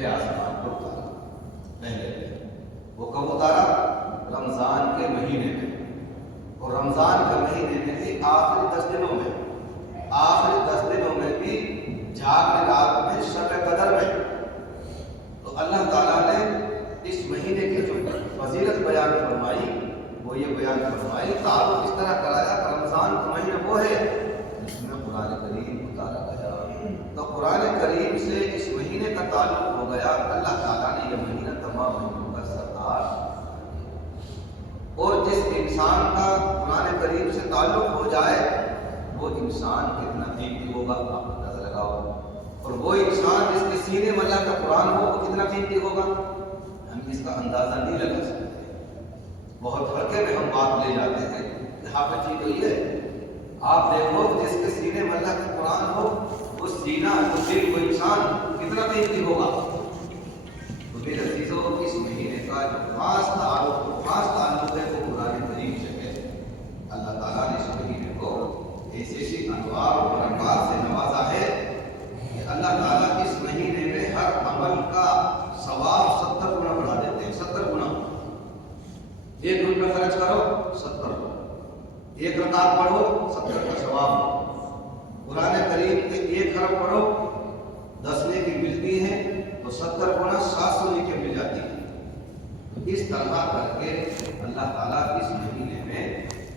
پہلے آسمان پر اتارا. پہلے وہ کب اتارا؟ رمضان کے مہینے میں. اور رمضان کے مہینے میں بھی آخری 10 دنوں میں، آخری 10 دنوں میں بھی جھاگ رات میں شب قدر میں. تو اللہ تعالیٰ نے اس مہینے کی جو فضیلت بیان فرمائی وہ یہ بیان فرمائی، تعارف اس طرح کرایا کہ رمضان کا مہینہ وہ ہے جس میں قرآن کریم اتارا گیا. تو قرآن کریم سے اس مہینے کا تعلق ہو گیا. اللہ تعالیٰ نے یہ مہینہ تمام مہینوں کا سردار. اور جس انسان کا قرآن کریم سے تعلق ہو جائے وہ انسان کتنا قیمتی ہوگا آپ اندازہ لگاؤ. اور وہ انسان جس کے سینے میں اللہ کا قرآن ہو وہ کتنا قیمتی ہوگا ہم اس کا اندازہ نہیں لگا سکتے. بہت ہلکے میں ہم بات لے جاتے ہیں کہ حافظ جی تو یہ آپ دیکھو جس کے سینے میں اللہ کا قرآن ہو وہ سینہ وہ دل وہ انسان کتنا قیمتی ہوگا. تو میرے عزیزوں اس مہینے کا جو خاص تعلق ہے وہ قرآن کریم سے ہے. اللہ تعالیٰ نے اس مہینے کو ایسی انوار اور برکات سے نوازا ہے کہ اللہ تعالیٰ اس مہینے میں ہر عمل کا ثواب 70 گنا بڑھا دیتے ہیں. 70 گنا. 1 روپیہ خرچ کرو 70 گنا، 1 رکعت پڑھو 70 کا ثواب. قرآن کریم کے 1 حرف پڑھو 10 نیکی ملتی ہیں تو 70 گنا 700 نیکی مل جاتی ہے. اس طرح کر کے اللہ تعالیٰ اس مہینے میں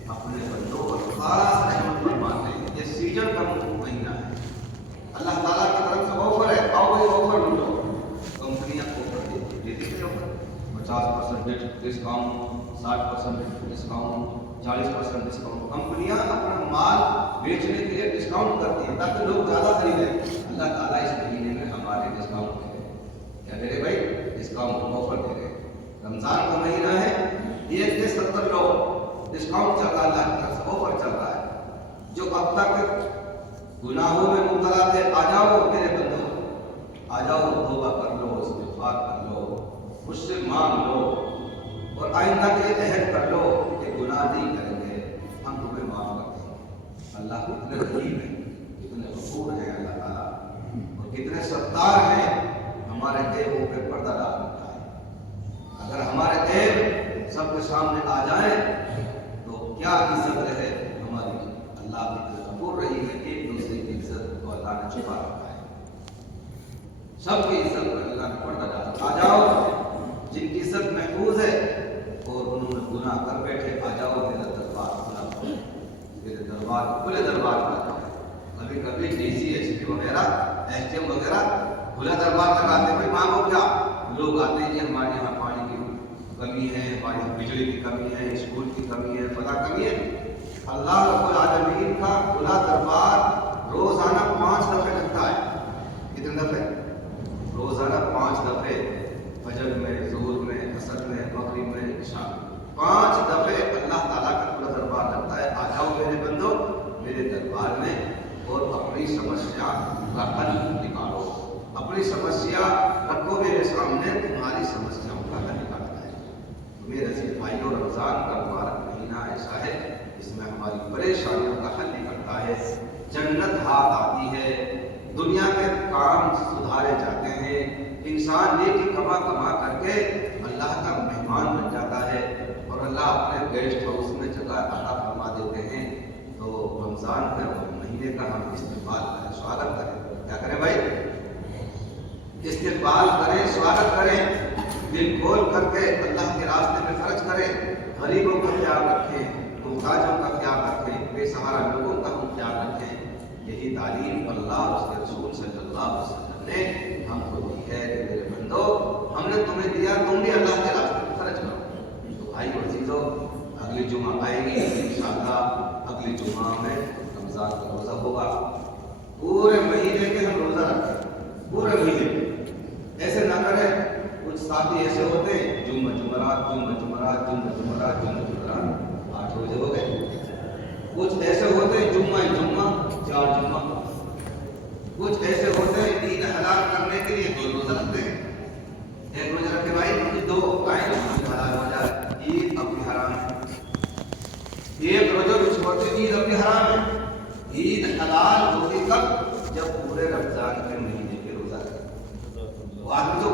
اپنے بندوں کو خاص رحمت فرماتے ہیں. یہ سیزن کا مہینہ ہے. اللہ تعالیٰ کی طرف سے آفر ہے، آؤ بھائی آفر لوٹو. کمپنیاں آفر دیتی ہیں، 50% ڈسکاؤنٹ، 60% ڈسکاؤنٹ، 40% ڈسکاؤنٹ. کمپنیاں اپنا مال بیچنے کے لیے ڈسکاؤنٹ کرتی ہیں تاکہ لوگ زیادہ خریدیں. اللہ تعالیٰ اس مہینے میں ہمارے ڈسکاؤنٹ دے رہے. کیا دے رہے بھائی؟ ڈسکاؤنٹ آفر دے رہے. رمضان کا مہینہ ہے، 1 سے 70 لوگ ڈسکاؤنٹ چل رہا ہے. اللہ کی طرف سے آفر چل رہا ہے. جو اب تک گناہوں میں مبتلا تھے آ جاؤ میرے بندو، آ جاؤ توبہ کر لو، استغفار کر لو، مجھ سے مانگ لو اور آئندہ کے لیے عہد کر لو کہ گناہ نہیں کریں گے، ہم تمہیں معاف کرتے ہیں. اللہ کتنے رحیم ہے، کتنے غفور ہیں اللہ تعالیٰ، اور کتنے ستار ہیں. ہمارے عیبوں پہ پردہ ڈال دیتا ہے. اگر ہمارے عیب سب کے سامنے آ جائیں تو کیا عزت رہے ہماری. اللہ کتنے غفور رحیم ہے. ایک دوسرے کی عزت کو اللہ نے چھپا رکھا ہے. سب کی عزت پر اللہ نے پردہ ڈالا. آ جاؤ جن کی عزت محفوظ ہے اور انہوں نے گناہ کر بیٹھے، آ جاؤ میرا دربار کھلا، میرے دربار کھلے دربار پر. کبھی کبھی ڈی سی ایس پی وغیرہ ایس ڈی ایم وغیرہ کھلا دربار لگاتے ہیں. بھائی مانگو کیا؟ لوگ آتے ہیں کہ ہمارے یہاں پانی کی کمی ہے، ہمارے یہاں بجلی کی کمی ہے، اسکول کی کمی ہے، فلاں کمی ہے. اللہ رب العالمین کا کھلا دربار روزانہ 5 دفعے لگتا ہے. کتنے دفعے؟ روزانہ 5 دفعے. فجر میں، ظہر میں، عصر میں، مغرب میں، عشاء میں 5 دفعے اللہ تعالیٰ کا کھلا دربار لگتا ہے. آ جاؤ میرے بندو میرے دربار میں اور اپنی سمسیا کا حل نکالو. اپنی سمسیا رکھو میرے سامنے، تمہاری سمسیاؤں کا حل نکالتا ہے. میرے عزیز بھائیوں، رمضان کا مبارک مہینہ ایسا ہے اس میں ہماری پریشانیوں کا حل نکلتا ہے. جنت ہاتھ آتی ہے، دنیا کے کام سدھارے جاتے ہیں. انسان نیکی کما کر کے اللہ کا مہمان بن جاتا ہے اور اللہ اپنے گیسٹ ہاؤس میں جگہ عطا فرما دیتے ہیں. تو رمضان کے مہینے کا ہم استقبال کریں، سواگت کریں. کیا کریں بھائی؟ استقبال کریں، سواگت کریں. دل کھول کر کے اللہ کے راستے میں خرچ کریں. غریبوں کا خیال رکھیں، محتاجوں کا خیال رکھیں، بے سہارا لوگوں کا ہم خیال رکھیں. یہی تعلیم اللہ اور اس کے رسول صلی اللہ علیہ وسلم نے ہم کو دی ہے کہ میرے بندو ہم نے تمہیں دیا، تم بھی اللہ کے راستے میں خرچ کرو. تو بھائی عزیزو، اگلی جمعہ آئے گی انشاءاللہ. اگلی جمعہ میں رمضان کا روزہ ہوگا. پورے مہینے کے ہم روزہ رکھیں، پورے مہینے. ایسے نہ کریں. کچھ ساتھی ایسے ہوتے ہیں جمعرات 8 روزے ہو گئے. کچھ ایسے ہوتے ہیں جمعہ 4 جمعہ. کچھ ایسے ہوتے ہیں عید حلال کرنے کے لیے 2 روزہ رکھتے ہیں. 1 روزہ رکھے بھائی 2 آئیں حلال ہو جائے. عید اپنی حرام ہے. 1 روزہ بھی چھوڑتے عید اپنی حرام ہے. عید حلال ہوتی کب؟ جب پورے رمضان کے مہینے کے روزہ رکھے. وہ آدمی تو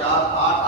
4-8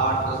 8, 10,